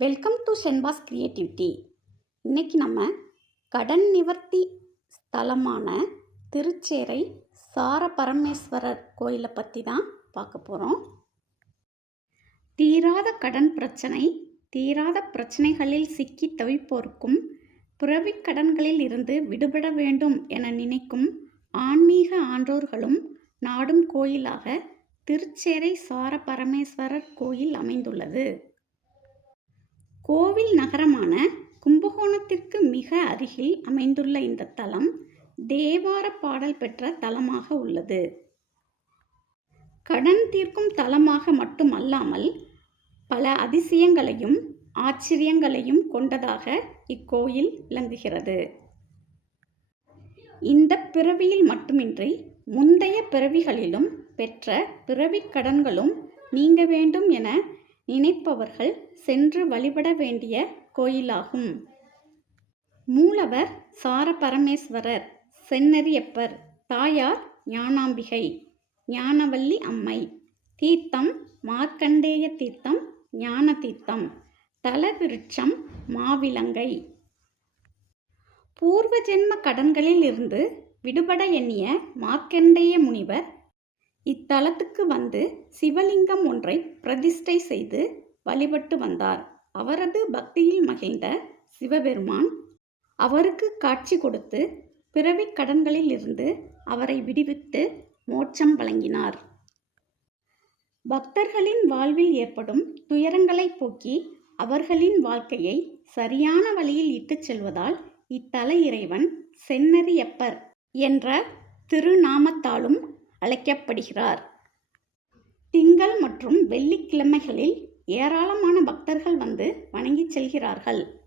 Welcome to சென்பாஸ் creativity இன்றைக்கி நம்ம கடன் நிவர்த்தி ஸ்தலமான திருச்சேரை சார பரமேஸ்வரர் கோயிலை பற்றி தான் பார்க்க போகிறோம் தீராத கடன் பிரச்சனை தீராத பிரச்சனைகளில் சிக்கி தவிப்போருக்கும் பிறவிக் கடன்களில் இருந்து விடுபட வேண்டும் என நினைக்கும் ஆன்மீக ஆன்றோர்களும் நாடும் கோயிலாக திருச்சேரை சார பரமேஸ்வரர் கோயில் அமைந்துள்ளது. கோவில் நகரமான கும்பகோணத்திற்கு மிக அருகில் அமைந்துள்ள இந்த தலம் தேவார பாடல் பெற்ற தலமாக உள்ளது. கடன் தீர்க்கும் தலமாக மட்டுமல்லாமல் பல அதிசயங்களையும் ஆச்சரியங்களையும் கொண்டதாக இக்கோயில் விளங்குகிறது. இந்த பிறவியில் மட்டுமின்றி முந்தைய பிறவிகளிலும் பெற்ற பிறவி கடன்களும் நீங்க வேண்டும் என நினைப்பவர்கள் சென்று வழிபட வேண்டிய கோயிலாகும். மூலவர் சார பரமேஸ்வரர் சென்னரியப்பர் தாயார் ஞானாம்பிகை ஞானவல்லி அம்மை. தீர்த்தம் மார்க்கண்டேய தீர்த்தம் ஞான தீர்த்தம். தலவிருட்சம் மாவிலங்கை. பூர்வ ஜென்ம கடன்களில் இருந்து விடுபட எண்ணிய மார்க்கண்டேய முனிவர் இத்தலத்துக்கு வந்து சிவலிங்கம் ஒன்றை பிரதிஷ்டை செய்து வழிபட்டு வந்தார். அவரது பக்தியில் மகிழ்ந்த சிவபெருமான் அவருக்கு காட்சி கொடுத்து பிறவிக் கடன்களில் இருந்து அவரை விடுவித்து மோட்சம் வழங்கினார். பக்தர்களின் வாழ்வில் ஏற்படும் துயரங்களை போக்கி அவர்களின் வாழ்க்கையை சரியான வழியில் இட்டுச் செல்வதால் இத்தல இறைவன் சென்னரியப்பர் என்ற திருநாமத்தாலும் அழைக்கப்படுகிறார். திங்கள் மற்றும் வெள்ளிக்கிழமைகளில் ஏராளமான பக்தர்கள் வந்து வணங்கிச் செல்கிறார்கள்.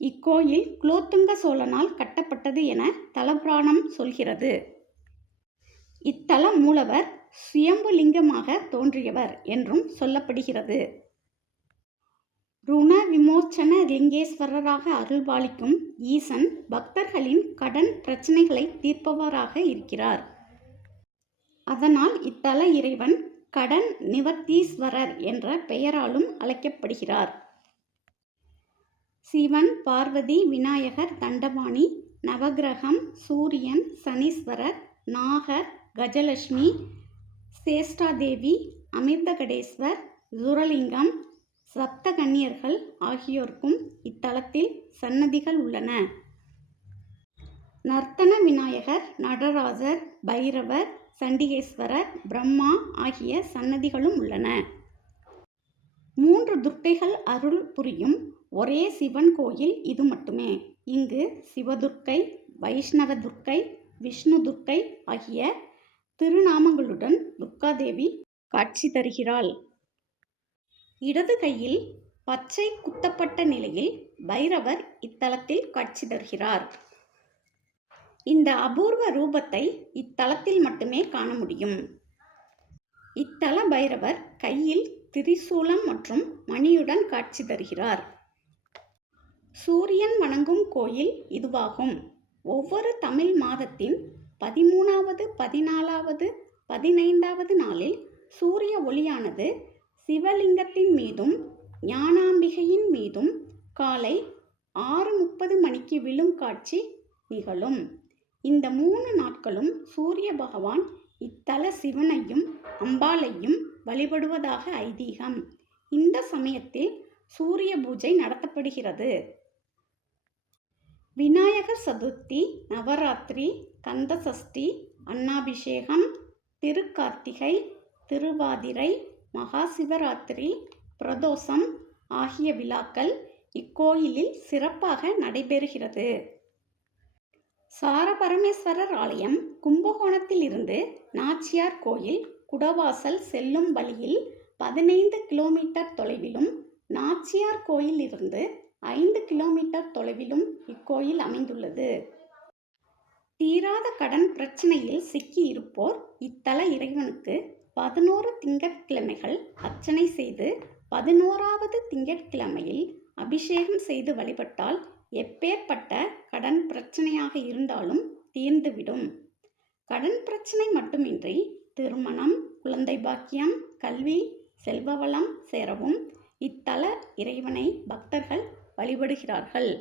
இக்கோயில் குலோத்துங்க சோழனால் கட்டப்பட்டது என தலபுராணம் சொல்கிறது. இத்தல மூலவர் சுயம்புலிங்கமாக தோன்றியவர் என்றும் சொல்லப்படுகிறது. ருண விமோச்சன லிங்கேஸ்வரராக அருள்பாலிக்கும் ஈசன் பக்தர்களின் கடன் பிரச்சனைகளை தீர்ப்பவராக இருக்கிறார். அதனால் இத்தல இறைவன் கடன் நிவர்த்தீஸ்வரர் என்ற பெயராலும் அழைக்கப்படுகிறார். சிவன் பார்வதி விநாயகர் தண்டபாணி நவகிரகம் சூரியன் சனீஸ்வரர் நாகர் கஜலட்சுமி சேஷ்டாதேவி அமிர்தகடேஸ்வர் சுரலிங்கம் சப்தகன்னியர்கள் ஆகியோருக்கும் இத்தலத்தில் சன்னதிகள் உள்ளன. நர்த்தன விநாயகர் நடராஜர் பைரவர் சண்டிகேஸ்வரர் பிரம்மா ஆகிய சன்னதிகளும் உள்ளன. மூன்று துர்க்கைகள் அருள் புரியும் ஒரே சிவன் கோயில் இது மட்டுமே. இங்கு சிவதுர்க்கை வைஷ்ணவ துர்க்கை விஷ்ணு துர்க்கை ஆகிய திருநாமங்களுடன் துர்காதேவி காட்சி தருகிறாள். இடது கையில் பச்சை குத்தப்பட்ட நிலையில் பைரவர் இத்தலத்தில் காட்சி தருகிறார். இந்த அபூர்வ ரூபத்தை இத்தலத்தில் மட்டுமே காண முடியும். இத்தல பைரவர் கையில் திரிசூலம் மற்றும் மணியுடன் காட்சி தருகிறார். சூரியன் வணங்கும் கோயில் இதுவாகும். ஒவ்வொரு தமிழ் மாதத்தின் பதிமூணாவது பதினாலாவது பதினைந்தாவது நாளில் சூரிய ஒளியானது சிவலிங்கத்தின் மீதும் ஞானாம்பிகையின் மீதும் காலை ஆறு முப்பது மணிக்கு விழும் காட்சி நிகழும். இந்த மூணு நாட்களும் சூரிய பகவான் இத்தல சிவனையும் அம்பாளையும் வழிபடுவதாக ஐதீகம். இந்த சமயத்தில் சூரிய பூஜை நடத்தப்படுகிறது. விநாயகர் சதுர்த்தி நவராத்திரி கந்தசஷ்டி அன்னாபிஷேகம் திருக்கார்த்திகை திருவாதிரை மகா சிவராத்திரி பிரதோஷம் ஆகிய விழாக்கள் இக்கோயிலில் சிறப்பாக நடைபெறுகிறது. சாரபரமேஸ்வரர் ஆலயம் கும்பகோணத்தில் இருந்து நாச்சியார் கோயில் குடவாசல் செல்லும் வழியில் பதினைந்து கிலோமீட்டர் தொலைவிலும் நாச்சியார் கோயில் இருந்து ஐந்து கிலோமீட்டர் தொலைவிலும் இக்கோயில் அமைந்துள்ளது. தீராத கடன் பிரச்சனையில் சிக்கி இருப்போர் இத்தல இறைவனுக்கு பதினோரு திங்கட்கிழமைகள் அர்ச்சனை செய்து பதினோராவது திங்கட்கிழமையில் அபிஷேகம் செய்து வழிபட்டால் எப்பேற்பட்ட கடன் பிரச்சனையாக இருந்தாலும் தீர்ந்துவிடும். கடன் பிரச்சனை மட்டுமின்றி திருமணம் குழந்தை பாக்கியம் கல்வி செல்வவளம் சேரவும் இத்தல இறைவனை பக்தர்கள் வழிபடுகிறார்கள்.